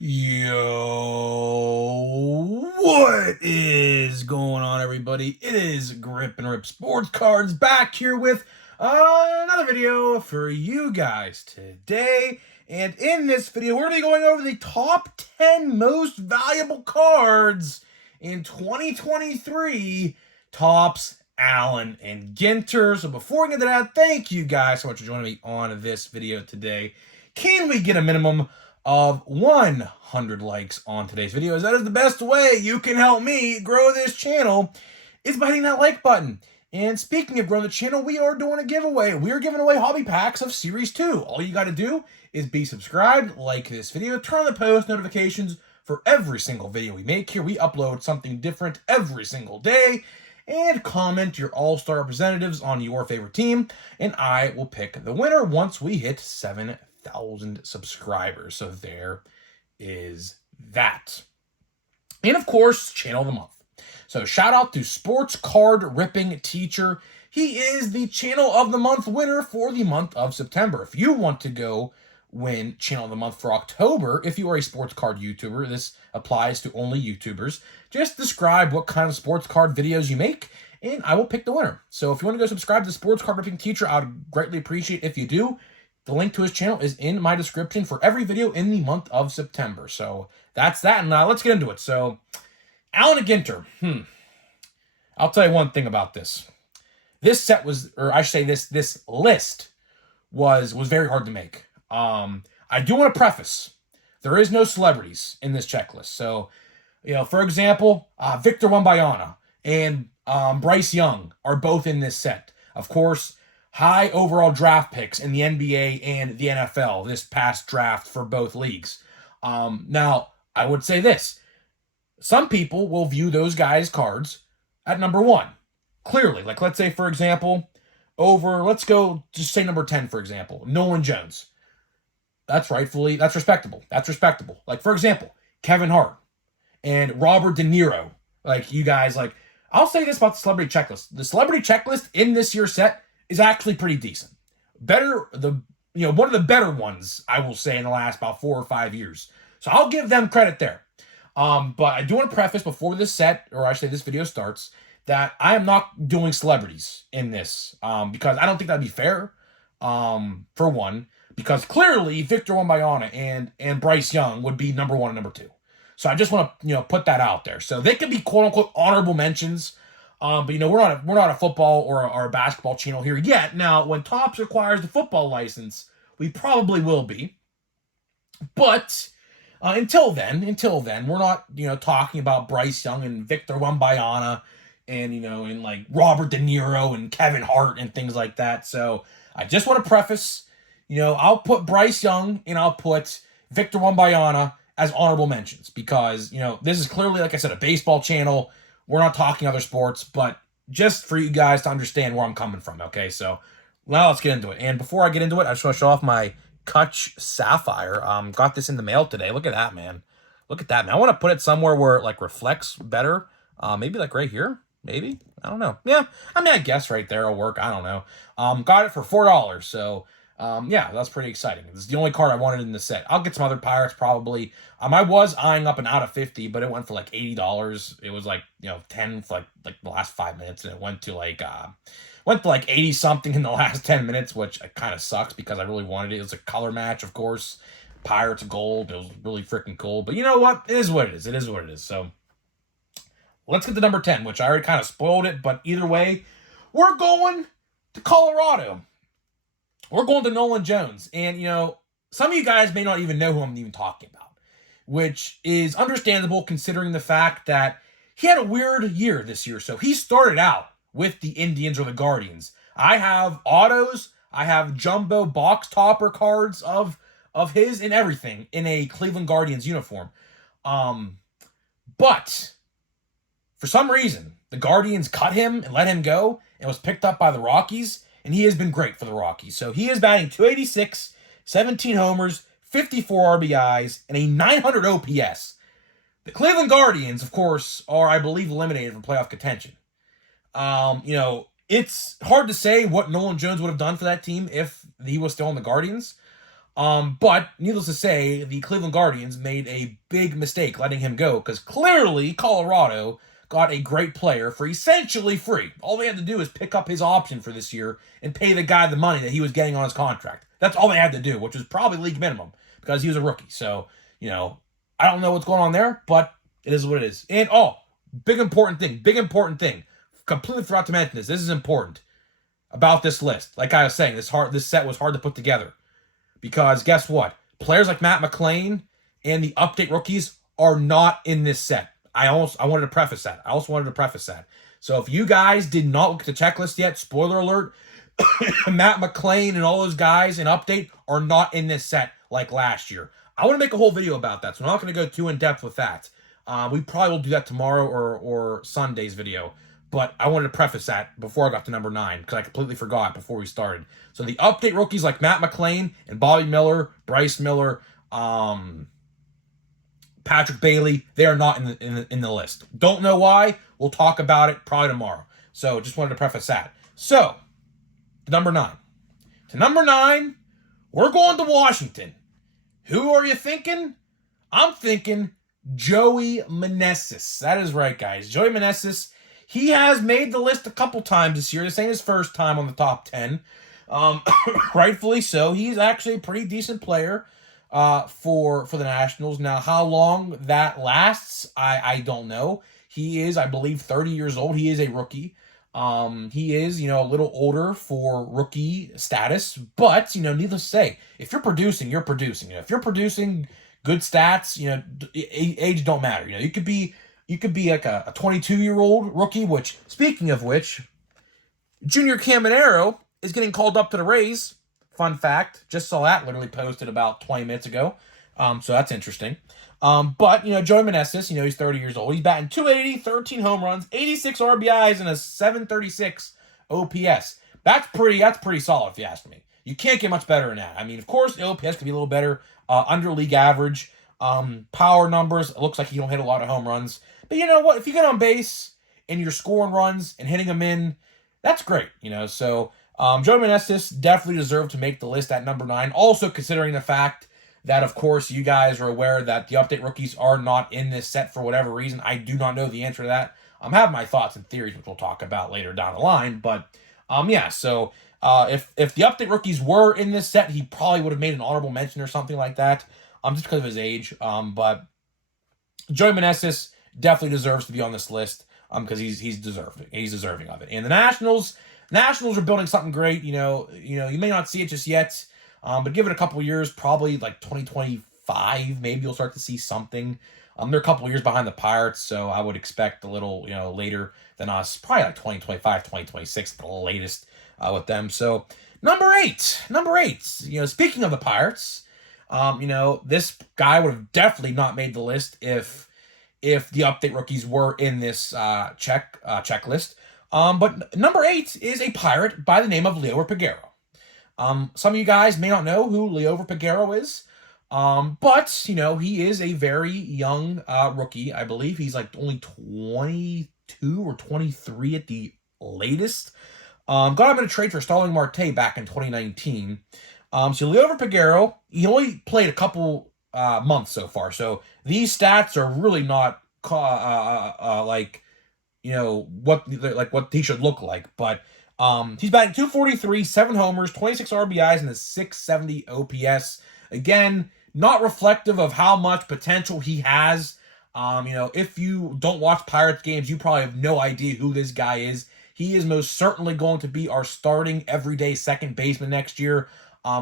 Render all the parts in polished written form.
Yo, what is going on, everybody? It is Grip and Rip Sports Cards back here with another video for you guys today. And in this video, we're going to be going over the top 10 most valuable cards in 2023 Topps Allen and Ginter. So before we get to that, thank you guys so much for joining me on this video today. Can we get a minimum of 100 likes on today's video, as that is the best way you can help me grow this channel, is by hitting that like button. And speaking of growing the channel, we are doing a giveaway. We are giving away hobby packs of Series 2. All you got to do is be subscribed, like this video, turn on the post notifications for every single video we make here. We upload something different every single day. And comment your all-star representatives on your favorite team, and I will pick the winner once we hit 7,000 subscribers. So there is that. And of course, channel of the month. So shout out to Sports Card Ripping Teacher. He is the channel of the month winner for the month of September. If you want to go win channel of the month for October, if you are a sports card YouTuber, this applies to only YouTubers, just describe what kind of sports card videos you make, and I will pick the winner. So if you want to go subscribe to Sports Card Ripping Teacher, I would greatly appreciate if you do. The link to his channel is in my description for every video in the month of September. So that's that, and let's get into it. So, Allen and Ginter. I'll tell you one thing about this. This set was, or I should say this list was very hard to make. I do want to preface, there is no celebrities in this checklist. So, for example, Victor Wembanyama and Bryce Young are both in this set. Of course, high overall draft picks in the NBA and the NFL this past draft for both leagues. Now, I would say this. Some people will view those guys' cards at number 1. Clearly, like let's say, for example, let's go, just say number 10, for example, Nolan Jones. That's respectable. That's respectable. Like, for example, Kevin Hart and Robert De Niro. Like, you guys, I'll say this about the celebrity checklist. The celebrity checklist in this year's set is actually pretty decent. One of the better ones, I will say, in the last about 4 or 5 years. So I'll give them credit there. But I do want to preface before this set, or I should say this video starts, that I am not doing celebrities in this, because I don't think that'd be fair, for one, because clearly Victor Wembanyama and Bryce Young would be number 1 and number 2. So I just want to, put that out there. So they could be quote unquote honorable mentions. But we're not a football or a basketball channel here yet. Now, when Topps acquires the football license, we probably will be. But until then, we're not talking about Bryce Young and Victor Wembanyama and like Robert De Niro and Kevin Hart and things like that. So I just want to preface, I'll put Bryce Young and I'll put Victor Wembanyama as honorable mentions because this is clearly, like I said, a baseball channel. We're not talking other sports, but just for you guys to understand where I'm coming from, okay? So now let's get into it. And before I get into it, I just want to show off my Kutch Sapphire. Got this in the mail today. Look at that, man. Look at that, man. I want to put it somewhere where it reflects better. Maybe right here. Maybe. I don't know. Yeah, I guess right there will work. I don't know. Got it for $4. So, yeah, that's pretty exciting. This is the only card I wanted in the set. I'll get some other Pirates probably. I was eyeing up an out of 50, but it went for like $80. It was 10 for like the last 5 minutes, and it went to like 80 something in the last 10 minutes, which kind of sucks because I really wanted it. It was a color match, of course. Pirates gold. It was really freaking cool. But you know what? It is what it is. It is what it is. So let's get to number 10, which I already kind of spoiled it, but either way, we're going to Colorado. We're going to Nolan Jones. And, some of you guys may not even know who I'm even talking about, which is understandable considering the fact that he had a weird year this year. So he started out with the Indians or the Guardians. I have autos. I have jumbo box topper cards of his and everything in a Cleveland Guardians uniform. But for some reason, the Guardians cut him and let him go and was picked up by the Rockies. And he has been great for the Rockies. So he is batting .286, 17 homers, 54 RBIs, and a 900 OPS. The Cleveland Guardians, of course, are, I believe, eliminated from playoff contention. It's hard to say what Nolan Jones would have done for that team if he was still on the Guardians. But needless to say, the Cleveland Guardians made a big mistake letting him go because clearly Colorado got a great player for essentially free. All they had to do is pick up his option for this year and pay the guy the money that he was getting on his contract. That's all they had to do, which was probably league minimum because he was a rookie. So, I don't know what's going on there, but it is what it is. And, big important thing. Completely forgot to mention this. This is important about this list. Like I was saying, this set was hard to put together. Because guess what? Players like Matt McClain and the update rookies are not in this set. I wanted to preface that. So if you guys did not look at the checklist yet, spoiler alert, Matt McClain and all those guys in update are not in this set like last year. I want to make a whole video about that, so I'm not going to go too in depth with that. We probably will do that tomorrow or Sunday's video. But I wanted to preface that before I got to number 9, because I completely forgot before we started. So the update rookies like Matt McClain and Bobby Miller, Bryce Miller, Patrick Bailey, they are not in the list. Don't know why. We'll talk about it probably tomorrow. So just wanted to preface that. So, number 9. To number 9, we're going to Washington. Who are you thinking? I'm thinking Joey Meneses. That is right, guys. Joey Meneses. He has made the list a couple times this year. This ain't his first time on the top 10. Rightfully so. He's actually a pretty decent player for the Nationals. Now, how long that lasts, I don't know. He is, I believe, 30 years old. He is a rookie. He is, a little older for rookie status. But, needless to say, if you're producing, you're producing. If you're producing good stats, age don't matter. You could be like a 22-year-old rookie, which, speaking of which, Junior Caminero is getting called up to the Rays. Fun fact. Just saw that literally posted about 20 minutes ago. So that's interesting. But, Joey Meneses, he's 30 years old. He's batting .280, 13 home runs, 86 RBIs, and a .736 OPS. That's pretty solid, if you ask me. You can't get much better than that. I mean, of course, the OPS could be a little better. Under league average. Power numbers, it looks like you don't hit a lot of home runs. But you know what? If you get on base and you're scoring runs and hitting them in, that's great. So Joey Meneses definitely deserved to make the list at number 9. Also considering the fact that, of course, you guys are aware that the update rookies are not in this set for whatever reason. I do not know the answer to that. I'm having my thoughts and theories, which we'll talk about later down the line. But yeah, so if the update rookies were in this set, he probably would have made an honorable mention or something like that. Just because of his age. But Joey Meneses definitely deserves to be on this list because he's deserving. He's deserving of it. And the Nationals are building something great. You may not see it just yet, but give it a couple years, probably like 2025, maybe you'll start to see something. They're a couple years behind the Pirates, so I would expect a little, later than us, probably like 2025, 2026, the latest with them. So number eight. Speaking of the Pirates. This guy would have definitely not made the list if the update rookies were in this checklist. But number 8 is a Pirate by the name of Liover Peguero. Some of you guys may not know who Liover Peguero is. But he is a very young rookie. I believe he's like only 22 or 23 at the latest. Got him in a trade for Starling Marte back in 2019. So Liover Peguero, he only played a couple months so far. So these stats are really not what he should look like. But he's batting .243, 7 homers, 26 RBIs, and a .670 OPS. Again, not reflective of how much potential he has. If you don't watch Pirates games, you probably have no idea who this guy is. He is most certainly going to be our starting everyday second baseman next year.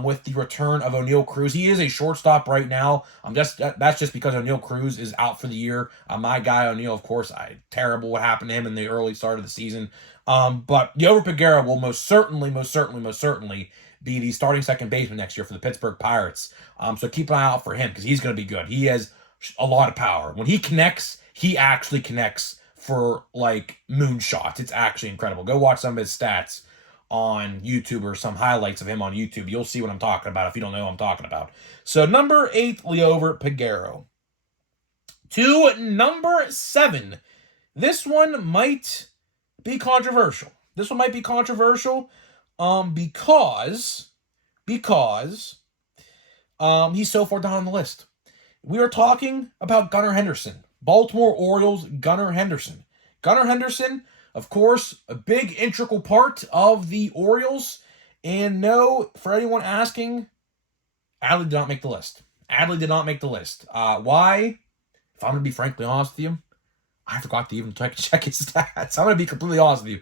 With the return of O'Neal Cruz. He is a shortstop right now. That's just because O'Neal Cruz is out for the year. My guy O'Neal, of course, terrible what happened to him in the early start of the season. But Liover Peguero will most certainly be the starting second baseman next year for the Pittsburgh Pirates. So keep an eye out for him because he's going to be good. He has a lot of power. When he connects, he actually connects for like moonshots. It's actually incredible. Go watch some of his stats on YouTube or some highlights of him on YouTube. You'll see what I'm talking about if you don't know what I'm talking about. So number 8, Liover Peguero. To number 7. This one might be controversial. Because He's so far down on the list. We are talking about Gunnar Henderson. Baltimore Orioles, Gunnar Henderson. Gunnar Henderson, of course, a big integral part of the Orioles. And no, for anyone asking, Adley did not make the list. Adley did not make the list. Why? If I'm going to be frankly honest with you, I forgot to even check his stats. I'm going to be completely honest with you.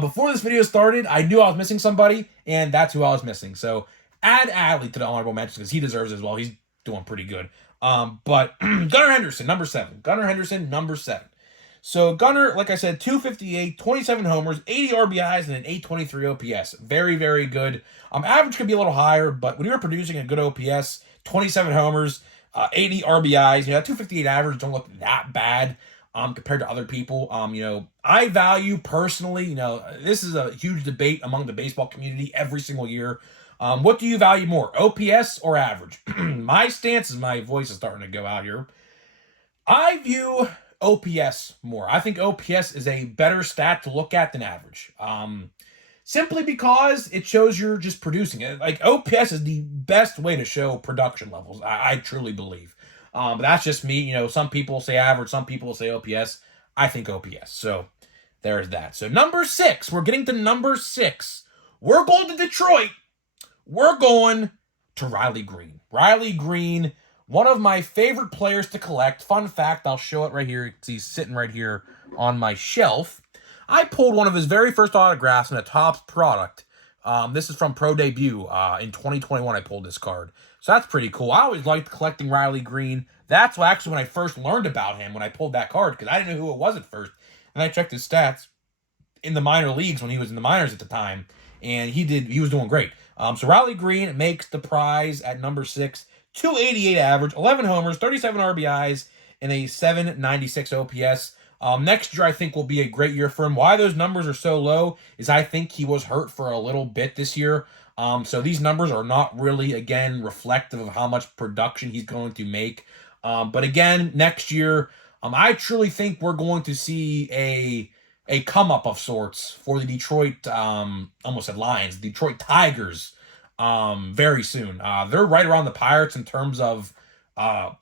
Before this video started, I knew I was missing somebody, and that's who I was missing. So add Adley to the honorable mentions because he deserves it as well. He's doing pretty good. But Gunnar Henderson, number 7. Gunnar Henderson, number 7. So Gunnar, like I said, 258, 27 homers, 80 RBIs, and an 823 OPS. Very, very good. Average could be a little higher, but when you're producing a good OPS, 27 homers, 80 RBIs, 258 average don't look that bad compared to other people. I value personally, this is a huge debate among the baseball community every single year. What do you value more, OPS or average? My stance is, my voice is starting to go out here. I view OPS more. I think OPS is a better stat to look at than average. Simply because it shows you're just producing it. Like, OPS is the best way to show production levels, I truly believe. But that's just me. Some people say average, some people say OPS. I think OPS. So there's that. So number 6, we're getting to number 6. We're going to Detroit. We're going to Riley Greene. Riley Greene, one of my favorite players to collect. Fun fact, I'll show it right here because he's sitting right here on my shelf. I pulled one of his very first autographs in a Topps product. This is from Pro Debut. In 2021, I pulled this card. So that's pretty cool. I always liked collecting Riley Greene. That's actually when I first learned about him, when I pulled that card, because I didn't know who it was at first. And I checked his stats in the minor leagues when he was in the minors at the time, and he was doing great. So Riley Greene makes the prize at number 6. 288 average, 11 homers, 37 RBIs, and a 796 OPS. Next year, I think, will be a great year for him. Why those numbers are so low is I think he was hurt for a little bit this year. So these numbers are not really, again, reflective of how much production he's going to make. But again, next year, I truly think we're going to see a come-up of sorts for the Detroit, almost said Lions, Detroit Tigers, very soon. They're right around the Pirates in terms of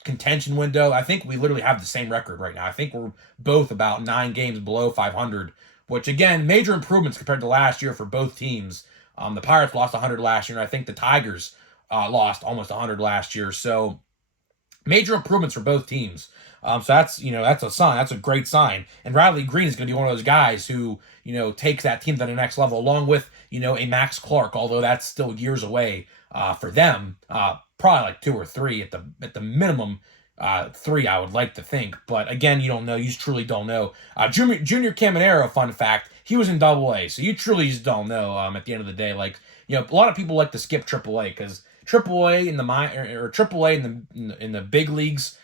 contention window. I think we literally have the same record right now. I think we're both about 9 games below 500, which, again, major improvements compared to last year for both teams. The Pirates lost 100 last year, and I think the Tigers lost almost 100 last year. So major improvements for both teams. So that's a sign. That's a great sign. And Riley Greene is going to be one of those guys who, takes that team to the next level, along with, a Max Clark, although that's still years away for them. Probably like 2 or 3 at the minimum. 3, I would like to think. But again, you don't know. You truly don't know. Junior Caminero, fun fact, he was in Double-A. So you truly just don't know at the end of the day. Like, a lot of people like to skip Triple-A because Triple-A in the Triple-A in the big leagues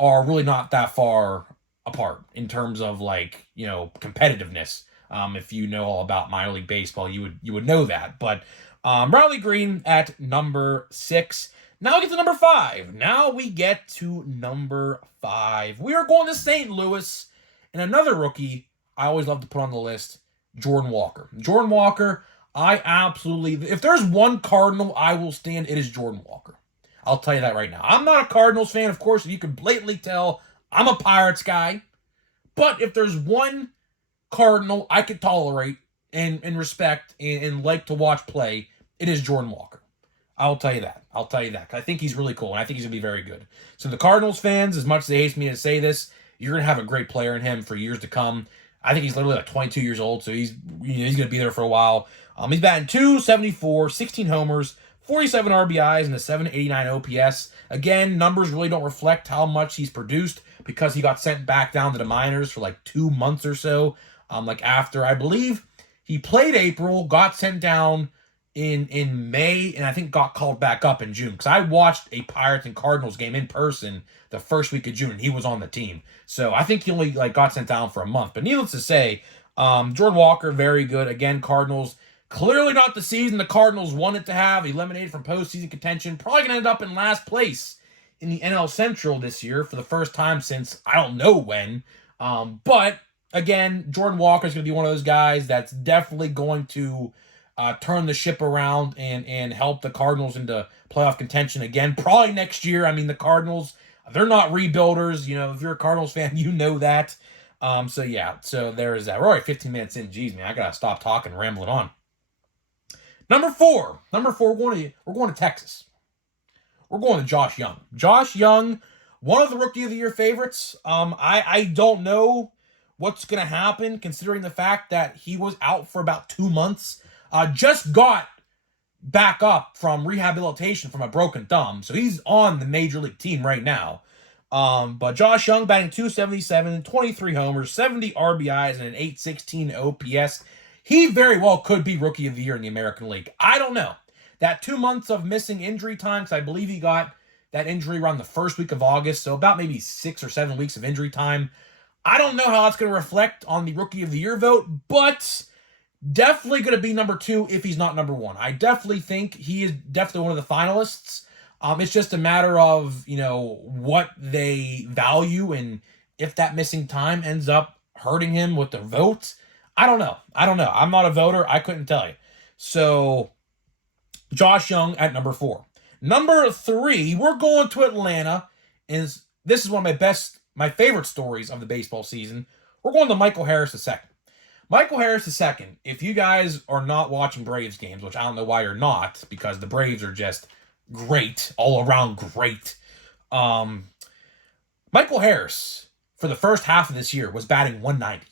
are really not that far apart in terms of, like, competitiveness. If you know all about minor league baseball, you would know that. But Riley Greene at number 6. Now we get to number 5. Now we get to number 5. We are going to St. Louis, and another rookie I always love to put on the list, Jordan Walker. Jordan Walker, I absolutely, if there's one Cardinal I will stand, it is Jordan Walker. I'll tell you that right now. I'm not a Cardinals fan, of course. You can blatantly tell I'm a Pirates guy. But if there's one Cardinal I could tolerate and respect and like to watch play, it is Jordan Walker. I'll tell you that. I think he's really cool, and I think he's going to be very good. So the Cardinals fans, as much as they hate me to say this, you're going to have a great player in him for years to come. I think he's literally like 22 years old, so he's going to be there for a while. He's batting .274, 16 homers, 47 RBIs, and a 789 OPS. Again, numbers really don't reflect how much he's produced because he got sent back down to the minors for like 2 months or so. After, I believe, he played April, got sent down in May, and I think got called back up in June. Because I watched a Pirates and Cardinals game in person the first week of June, and he was on the team. So I think he only got sent down for a month. But needless to say, Jordan Walker, very good. Again, Cardinals, clearly not the season the Cardinals wanted to have. Eliminated from postseason contention. Probably going to end up in last place in the NL Central this year for the first time since I don't know when. But again, Jordan Walker is going to be one of those guys that's definitely going to turn the ship around and help the Cardinals into playoff contention again. Probably next year. I mean, the Cardinals, they're not rebuilders. You know, if you're a Cardinals fan, you know that. So yeah, so there is that. We're already 15 minutes in. Jeez, man, I gotta stop talking, rambling on. Number four, we're going to Texas. We're going to Josh Young. Josh Young, one of the Rookie of the Year favorites. I don't know what's going to happen considering the fact that he was out for about 2 months. Just got back up from rehabilitation from a broken thumb. So he's on the major league team right now. But Josh Young batting .277, 23 homers, 70 RBIs, and an .816 OPS. He very well could be Rookie of the Year in the American League. I don't know. That 2 months of missing injury time, because I believe he got that injury around the first week of August, so about maybe 6 or 7 weeks of injury time. I don't know how that's going to reflect on the Rookie of the Year vote, but definitely going to be number 2 if he's not number 1. I definitely think he is definitely one of the finalists. It's just a matter of, you know, what they value and if that missing time ends up hurting him with the vote. I don't know. I'm not a voter. I couldn't tell you. So, Josh Young at number 4. Number 3, we're going to Atlanta. This is one of my favorite stories of the baseball season. We're going to Michael Harris II. Michael Harris II, if you guys are not watching Braves games, which I don't know why you're not, because the Braves are just great, all around great. Michael Harris, for the first half of this year, was batting .190.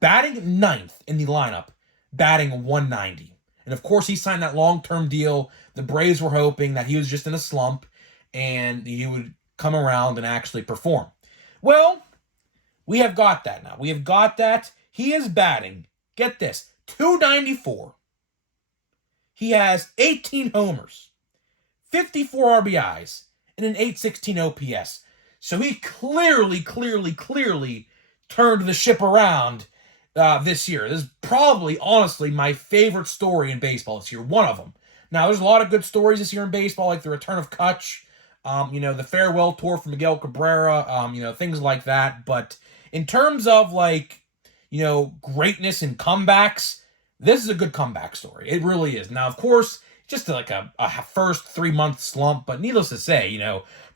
Batting ninth in the lineup, batting .190. And of course, he signed that long-term deal. The Braves were hoping that he was just in a slump and he would come around and actually perform. Well, we have got that now. We have got that. He is batting, get this, .294. He has 18 homers, 54 RBIs, and an .816 OPS. So he clearly turned the ship around this year. This is probably, honestly, my favorite story in baseball this year. One of them. Now, there's a lot of good stories this year in baseball, like the return of Kutch, the farewell tour for Miguel Cabrera, things like that. But in terms of, greatness and comebacks, this is a good comeback story. It really is. Now, of course, just like a first 3-month slump, but needless to say,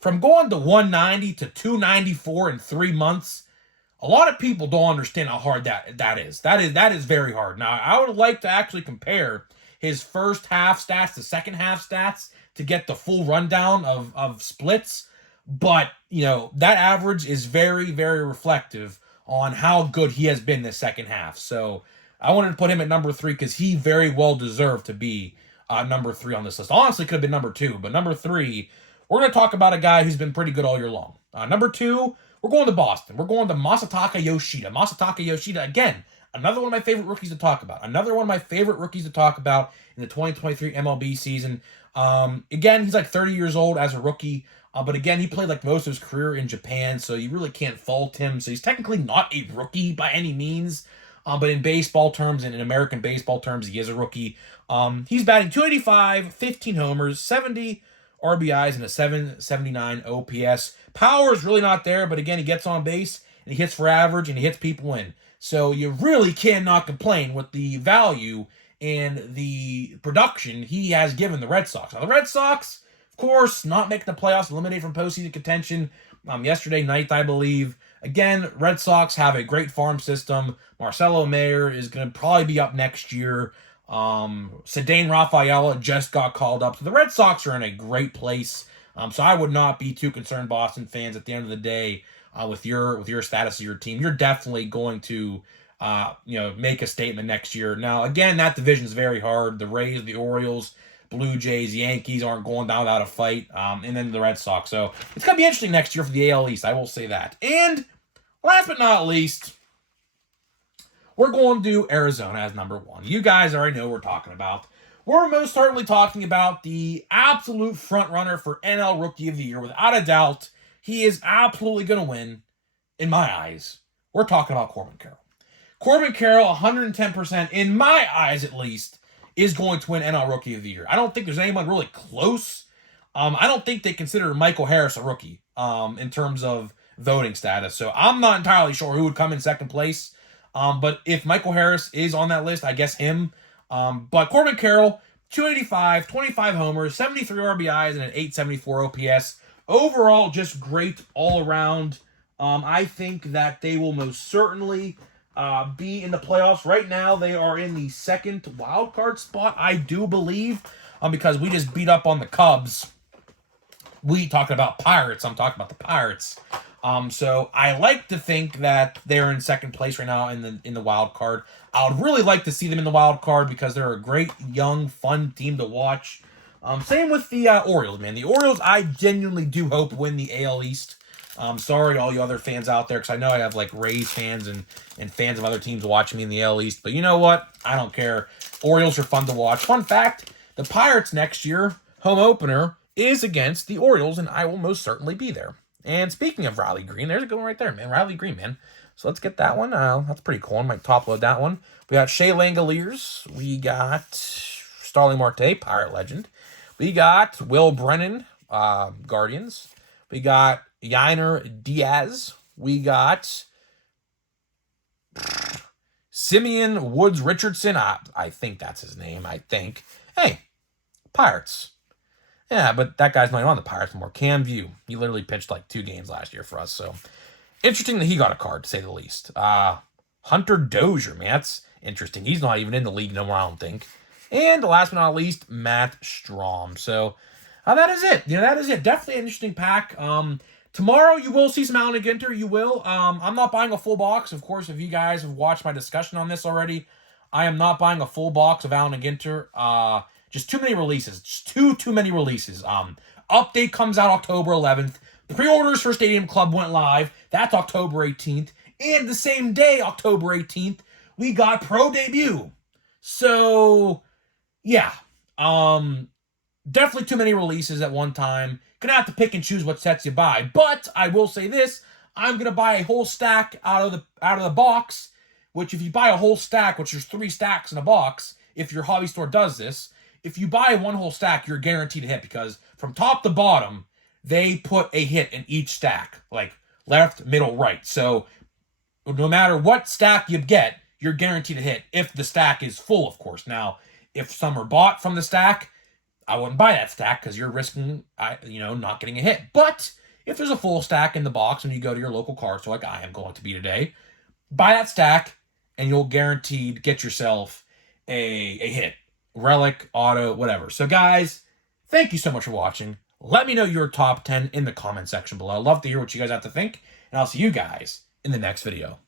from going to 190 to 294 in 3 months, a lot of people don't understand how hard that is. That is very hard. Now, I would like to actually compare his first half stats to second half stats to get the full rundown of splits, but, that average is very, very reflective on how good he has been this second half. So I wanted to put him at number 3 because he very well deserved to be number 3 on this list. Honestly, could have been number 2, but number 3, we're going to talk about a guy who's been pretty good all year long. Number 2, we're going to Boston. We're going to Masataka Yoshida. Masataka Yoshida, again, another one of my favorite rookies to talk about. Another one of my favorite rookies to talk about in the 2023 MLB season. Again, he's like 30 years old as a rookie. But again, he played like most of his career in Japan, so you really can't fault him. So he's technically not a rookie by any means. But in baseball terms and in American baseball terms, he is a rookie. He's batting .285, 15 homers, 70 RBIs, and a .779 OPS. Power is really not there, but again, he gets on base, and he hits for average, and he hits people in. So you really cannot complain with the value and the production he has given the Red Sox. Now, the Red Sox, of course, not making the playoffs, eliminated from postseason contention yesterday night, I believe. Again, Red Sox have a great farm system. Marcelo Mayer is going to probably be up next year. Cedane Rafaela just got called up. So the Red Sox are in a great place. So I would not be too concerned, Boston fans, at the end of the day, with your status of your team. You're definitely going to make a statement next year. Now, again, that division is very hard. The Rays, the Orioles, Blue Jays, Yankees aren't going down without a fight, and then the Red Sox. So it's going to be interesting next year for the AL East, I will say that. And last but not least, we're going to Arizona as number 1. You guys already know what we're talking about. We're most certainly talking about the absolute front runner for NL Rookie of the Year. Without a doubt, he is absolutely going to win, in my eyes. We're talking about Corbin Carroll. Corbin Carroll, 110%, in my eyes at least, is going to win NL Rookie of the Year. I don't think there's anyone really close. I don't think they consider Michael Harris a rookie in terms of voting status. So I'm not entirely sure who would come in second place. But if Michael Harris is on that list, I guess him. But Corbin Carroll, 285, 25 homers, 73 RBIs, and an 874 OPS. Overall, just great all around. I think that they will most certainly be in the playoffs. Right now, they are in the second wild card spot, I do believe, because we just beat up on the Cubs. We talking about Pirates. I'm talking about the Pirates. So I like to think that they're in second place right now in the wild card. I would really like to see them in the wild card because they're a great, young, fun team to watch. Same with the Orioles, man. The Orioles, I genuinely do hope win the AL East. Sorry to all you other fans out there, because I know I have like Rays fans and fans of other teams watching me in the AL East. But you know what? I don't care. Orioles are fun to watch. Fun fact, the Pirates next year, home opener, is against the Orioles, and I will most certainly be there. And speaking of Riley Green, there's a good one right there, man. Riley Green, man. So let's get that one. That's pretty cool. I might top load that one. We got Shea Langoliers. We got Starling Marte, Pirate legend. We got Will Brennan, Guardians. We got Yainer Diaz. We got Simeon Woods Richardson. I think that's his name. I think. Hey, Pirates. Yeah, but that guy's not even on the Pirates anymore. Cam View. He literally pitched like 2 games last year for us. So interesting that he got a card, to say the least. Hunter Dozier, man. That's interesting. He's not even in the league no more, I don't think. And last but not least, Matt Strom. So that is it. That is it. Definitely an interesting pack. Tomorrow you will see some Allen and Ginter. You will. I'm not buying a full box. Of course, if you guys have watched my discussion on this already, I am not buying a full box of Allen and Ginter. Just too many releases. Just too many releases. Update comes out October 11th. The pre-orders for Stadium Club went live. That's October 18th. And the same day, October 18th, we got Pro Debut. So, yeah. Definitely too many releases at one time. Gonna have to pick and choose what sets you buy. But I will say this. I'm gonna buy a whole stack out of the box. Which if you buy a whole stack, which there's 3 stacks in a box, if your hobby store does this, if you buy one whole stack, you're guaranteed a hit, because from top to bottom, they put a hit in each stack, like left, middle, right. So no matter what stack you get, you're guaranteed a hit if the stack is full, of course. Now, if some are bought from the stack, I wouldn't buy that stack because you're risking, not getting a hit. But if there's a full stack in the box and you go to your local card store, like I am going to be today, buy that stack and you'll guaranteed get yourself a hit. Relic, auto, whatever. So guys, thank you so much for watching. Let me know your top 10 in the comment section below. I'd love to hear what you guys have to think, and I'll see you guys in the next video.